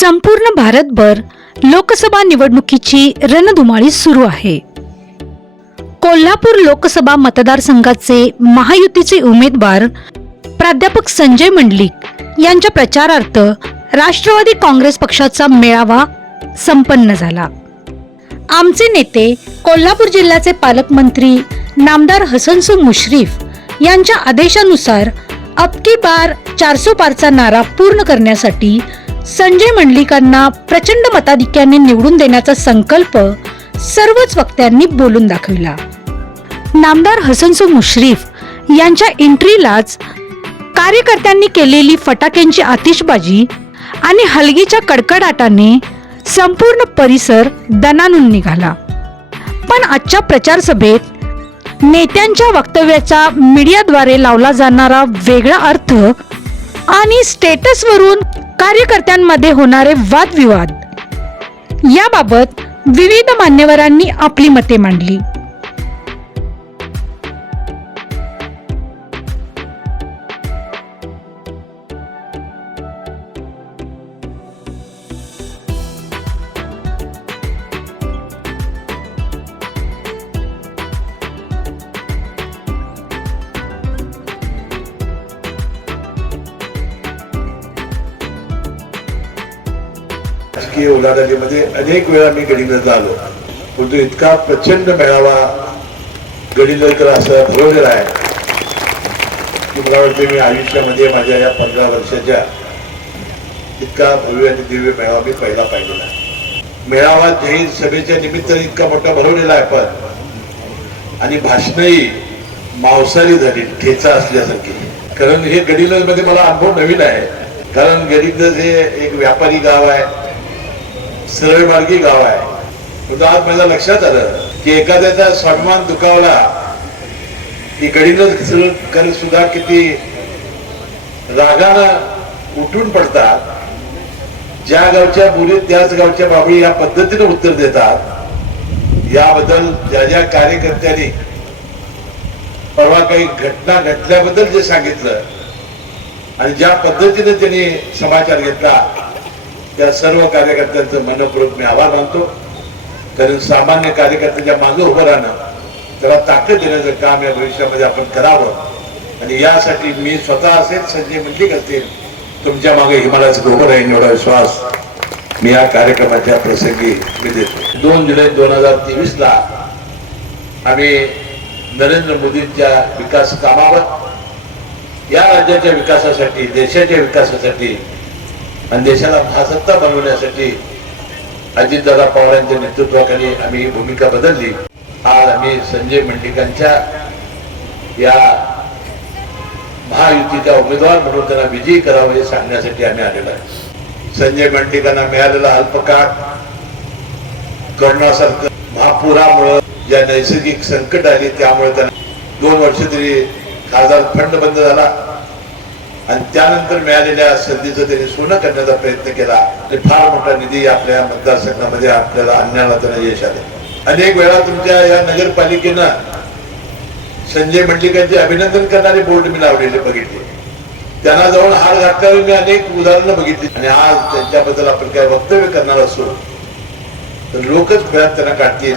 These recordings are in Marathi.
संपूर्ण भारतभर लोकसभा निवडणुकीची रणधुमाळी सुरू आहे. कोल्हापूर लोकसभा मतदारसंघाचे महायुतीचे उमेदवार प्राध्यापक संजय मंडलिक यांच्या प्रचारार्थ राष्ट्रवादी काँग्रेस पक्षाचा मेळावा संपन्न झाला. आमचे नेते कोल्हापूर जिल्ह्याचे पालकमंत्री नामदार हसनसु मुश्रीफ यांच्या आदेशानुसार अबकी बार चारसो पारचा नारा पूर्ण करण्यासाठी संजय मंडलिकांना प्रचंड मताधिक्याने निवडून देण्याचा संकल्प सर्वच वक्त्यांनी बोलून दाखविला. नामदार हसनसु मुश्रीफ यांच्या एंट्रीलाच कार्यकर्त्यांनी केलेली फटाक्यांची आतिषबाजी आणि हलगीच्या कडकडाटाने संपूर्ण परिसर दणानून निघाला. पण आजच्या प्रचार सभेत नेत्यांच्या वक्तव्याचा मीडियाद्वारे लावला जाणारा वेगळा अर्थ आणि स्टेटसवरून कार्यकर्त्यांमध्ये होणारे वादविवाद. याबाबत विविध मान्यवरांनी आपली मते मांडली. राजकीय उलाढालीमध्ये अनेक वेळा मी गडिंगलजला आलो. परंतु इतका प्रचंड मेळावा गडिंगलकर असा भरवलेला आहे की मला वाटतं मी आयुष्यामध्ये माझ्या या पंधरा वर्षाच्या इतका भव्य आणि दिव्य मेळावा मी पहिला पाहिलेला आहे. मेळावा जैन सभेच्या निमित्ताने इतका मोठा भरवलेला आहे पण आणि भाषणही मांसारी झाली ठेचा असल्यासारखी. कारण हे गडिंगलज मला अनुभव नवीन आहे. कारण गडिंगलज हे एक व्यापारी गाव आहे. सरळ मार्गी गाव आहे. परंतु आज मला लक्षात आलं की एखाद्याचा सन्मान दुखावला की गडीनं सुद्धा किती रागानं उठून पडतात ज्या गावच्या मुली त्याच गावच्या बाबळी या पद्धतीने उत्तर देतात. याबद्दल ज्या ज्या कार्यकर्त्यांनी परवा काही घटना घडल्याबद्दल जे सांगितलं आणि ज्या पद्धतीने त्यांनी समाचार घेतला त्या सर्व कार्यकर्त्यांचं मनपूर्वक मी आभार मानतो. कारण सामान्य कार्यकर्त्याच्या मागे उभं राहणं त्याला ताकद देण्याचं काम या भविष्यामध्ये आपण करावं. आणि यासाठी मी स्वतः असेल संजय मंडलिक असतील तुमच्या मागे हिमालयाचं उभं राहील एवढा विश्वास मी या कार्यक्रमाच्या प्रसंगी मी देतो. दोन जुलै दोन हजार तेवीस ला आम्ही नरेंद्र मोदींच्या विकास कामावर या राज्याच्या विकासासाठी देशाच्या विकासासाठी आणि देशाला महासत्ता बनवण्यासाठी अजितदादा पवारांच्या नेतृत्वाखाली आम्ही ही भूमिका बदलली. आज आम्ही संजय मंडिकांच्या या महायुतीच्या उमेदवार म्हणून त्यांना विजयी करावं हे सांगण्यासाठी आम्ही आलेलो आहे. संजय मंडिकांना मिळालेला अल्पकाळ करण्यासारखं महापुरामुळं ज्या नैसर्गिक संकट आली त्यामुळे त्यांना दोन वर्ष तरी खासदार फंड बंद झाला. आणि त्यानंतर मिळालेल्या संधीचं त्यांनी सोनं करण्याचा प्रयत्न केला. आणि फार मोठा निधी आपल्या मतदारसंघामध्ये आपल्याला आणण्याला त्यांना यश आले. अनेक वेळा तुमच्या या नगरपालिकेनं संजय मंडलिकांचे अभिनंदन करणारे बोर्ड मी लावलेले बघितले. त्यांना जाऊन हार घातल्यावर मी अनेक उदाहरणं बघितली. आणि आज त्यांच्याबद्दल आपण काय वक्तव्य करणार असो तर लोकच खेळात त्यांना काढतील.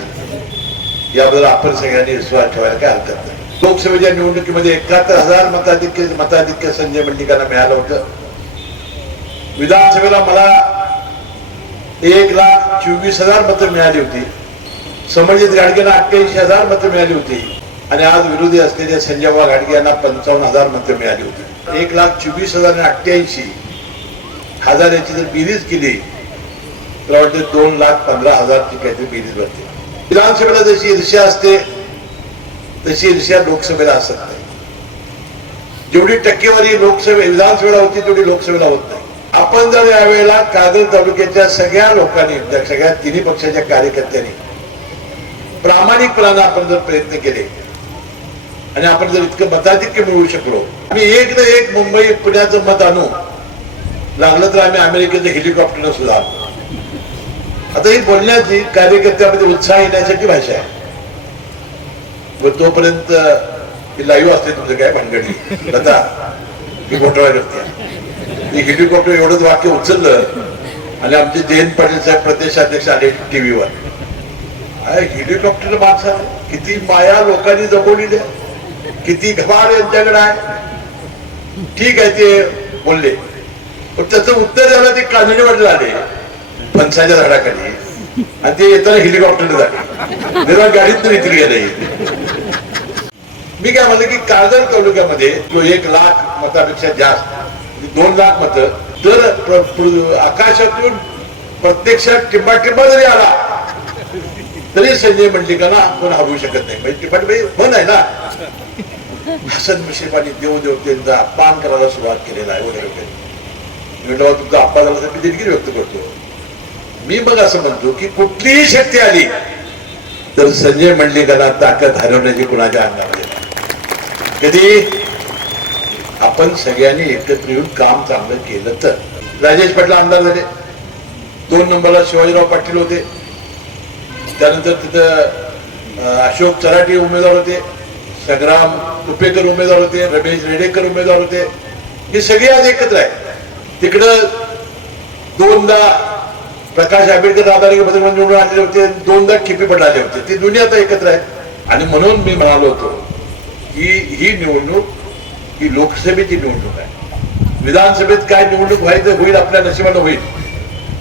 याबद्दल आपण सगळ्यांनी विश्वास ठेवायला काय हरकत नाही. लोकसभेच्या निवडणुकीमध्ये एकाहत्तर हजार मताधिक्य मताधिक्य संजय मंडिकांना मिळालं होतं. विधानसभेला मला एक लाख चोवीस हजार मतं मिळाली होती. समजित गाडगेंना अठ्ठ्याऐंशी हजार मतं मिळाली होती. आणि आज विरोधी असलेल्या संजयबा गाडगे यांना पंचावन्न हजार मतं मिळाली होती. एक लाख चोवीस हजार आणि अठ्ठ्याऐंशी हजार याची जर बेरीज केली तर वाटते दोन लाख पंधरा हजारची काहीतरी बेरीज भरते विधानसभेला जशी ईर्ष्या असते तशी ईर्ष्या लोकसभेला असत नाही. जेवढी टक्केवारी लोकसभे विधानसभेला होती तेवढी लोकसभेला होत नाही. आपण जर यावेळेला कागल तालुक्याच्या सगळ्या लोकांनी त्या सगळ्या तिन्ही पक्षाच्या कार्यकर्त्यांनी प्रामाणिकपणानं आपण जर प्रयत्न केले आणि आपण जर इतकं मताधिक्य मिळवू शकलो आम्ही एक ना एक मुंबई पुण्याचं मत आणू. लागलं तर आम्ही अमेरिकेचं हेलिकॉप्टर सुद्धा आता ही बोलण्याची कार्यकर्त्यामध्ये उत्साह येण्यासाठी भाषा आहे. व तोपर्यंत ती लाईव्ह असते तुमचं काय भानगडी. लता मी घोटाळा करते मी हेलिकॉप्टर एवढंच वाक्य उचललं आणि आमचे जयंत पाटील साहेब प्रदेशाध्यक्ष आले टीव्हीवर. हेलिकॉप्टर माणसा किती माया लोकांनी जमवलेली आहे किती घबाड यांच्याकडे आहे. ठीक आहे ते बोलले. पण त्याचं उत्तर झालं ते कामिणीवाडीला आले. फणसाच्या झाडाखाली. आणि ते येताना हेलिकॉप्टर झाले तेव्हा गाडीत इकडे गेले. मी काय म्हणलं की कागल तालुक्यामध्ये तो एक लाख मतापेक्षा जास्त दोन लाख मत तर आकाशातून प्रत्यक्षात टिंबा टिंबा जरी आला तरी संजय मंडलिकांना आपण हरवू शकत नाही. म्हणजे टिंबा टिंबा आहे ना. हसन मुश्रीफांनी देव देवतेंचा अपमान करायला सुरुवात केलेला आहे. वगैरे वगैरे म्हटलं तुमचा अपमान झाला तर मी दिलगिरी व्यक्त करतो. मी मग असं म्हणतो की कुठलीही शक्ती आली तर संजय मंडलिकाला ताकद हरवण्याची कुणाच्या अंगामध्ये कधी? आपण सगळ्यांनी एकत्र येऊन काम चांगलं केलं तर. राजेश पाटील आमदार झाले. दोन नंबरला शिवाजीराव पाटील होते. त्यानंतर तिथं अशोक चराटी उमेदवार होते. संग्राम कुपेकर उमेदवार होते. रमेश रेडेकर उमेदवार होते. हे सगळे आज एकत्र आहे तिकडं दोनदा प्रकाश आंबेडकर राधानगरमध्ये निवडून आलेले होते. दोनदा खिपी पडलेले होते. ते दोन्ही आता एकत्र आहेत आणि म्हणून मी म्हणालो होतो की ही निवडणूक ही लोकसभेची निवडणूक आहे. विधानसभेत काय निवडणूक व्हायचं होईल आपल्या नशिबानं होईल.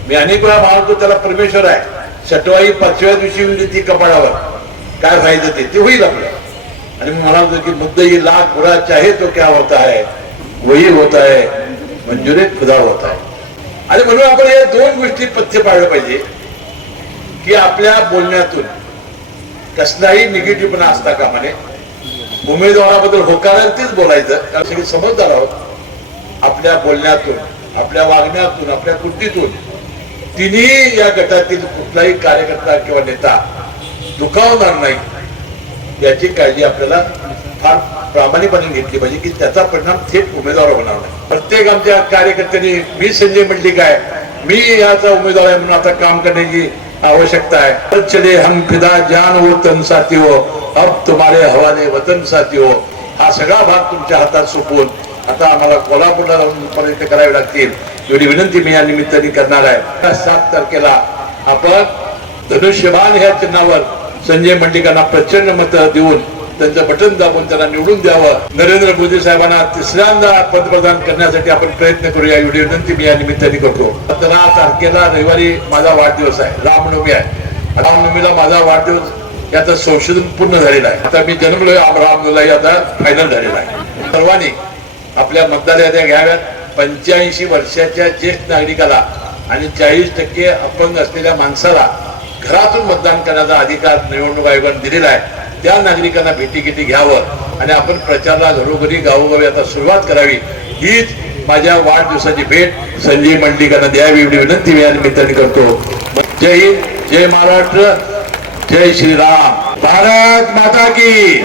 मी अनेक वेळा म्हणतो त्याला परमेश्वर आहे. सटवाई पाचव्या दिवशी येऊन ती कपाळावर. काय व्हायचं ते? ते होईल आपलं. आणि मी म्हणालो की मुद्दा ही लाख बुरा चाहे तो क्या होता है वही होता है मंजुरे खुदा होता है आणि म्हणून आपण या दोन गोष्टी पथ्य पाळलं पाहिजे की आपल्या बोलण्यातून कसलाही निगेटिव्हपणा असता कामा नये उमेदवाराबद्दल होकारांतीच बोलायचं कारण सगळे समजदार आहोत. आपल्या बोलण्यातून आपल्या वागण्यातून आपल्या कृतीतून तिन्ही या गटातील कुठलाही कार्यकर्ता किंवा नेता दुखावणार नाही याची काळजी आपल्याला फार प्रामाणिकपणे घेतली पाहिजे की त्याचा परिणाम थेट उमेदवार होणार नाही. प्रत्येक आमच्या कार्यकर्त्यांनी मी संजय मंडलिक आहे मी याचा उमेदवार आहे म्हणून आता काम करण्याची आवश्यकता है पर चले हम फिदा जान वो तन साथी हो अब तुम्हारे हवाले वतन साथी हो. हा सगळा भाग तुमच्या हातात सोपवून आता आम्हाला कोल्हापूरला जाऊन पर्यंत करावे लागतील. एवढी विनंती मी या निमित्ताने करणार आहे. सात तारखेला आपण धनुष्यबाण ह्या चिन्हावर संजय मंडिकांना प्रचंड मत देऊन त्यांचं बटन दाबून त्यांना निवडून द्यावं. नरेंद्र मोदी साहेबांना तिसऱ्यांदा पंतप्रधान करण्यासाठी आपण प्रयत्न करूया. एवढी विनंती मी या निमित्ताने करतो. सतरा तारखेला रविवारी माझा वाढदिवस आहे. रामनवमी आहे. रामनवमीला माझा वाढदिवस याचं संशोधन पूर्ण झालेलं आहे. आता मी जन्मलोय रामनवमीला आता फायनल झालेला आहे. सर्वांनी आपल्या मतदार याद्या घ्याव्यात. पंच्याऐंशी वर्षाच्या ज्येष्ठ नागरिकाला आणि चाळीस टक्के अपंग असलेल्या माणसाला घरातून मतदान करण्याचा अधिकार निवडणूक आयोगाने दिलेला आहे. त्या नागरिकांना भेटी किती घ्यावं. आणि आपण प्रचारला घरोघरी गावोगावी आता सुरुवात करावी. हीच माझ्या वाढदिवसाची भेट संजय मंडलिकांना द्यावी एवढी विनंती मी या निमित्ताने करतो. जय हिंद जय महाराष्ट्र जय श्रीराम. भारत माता की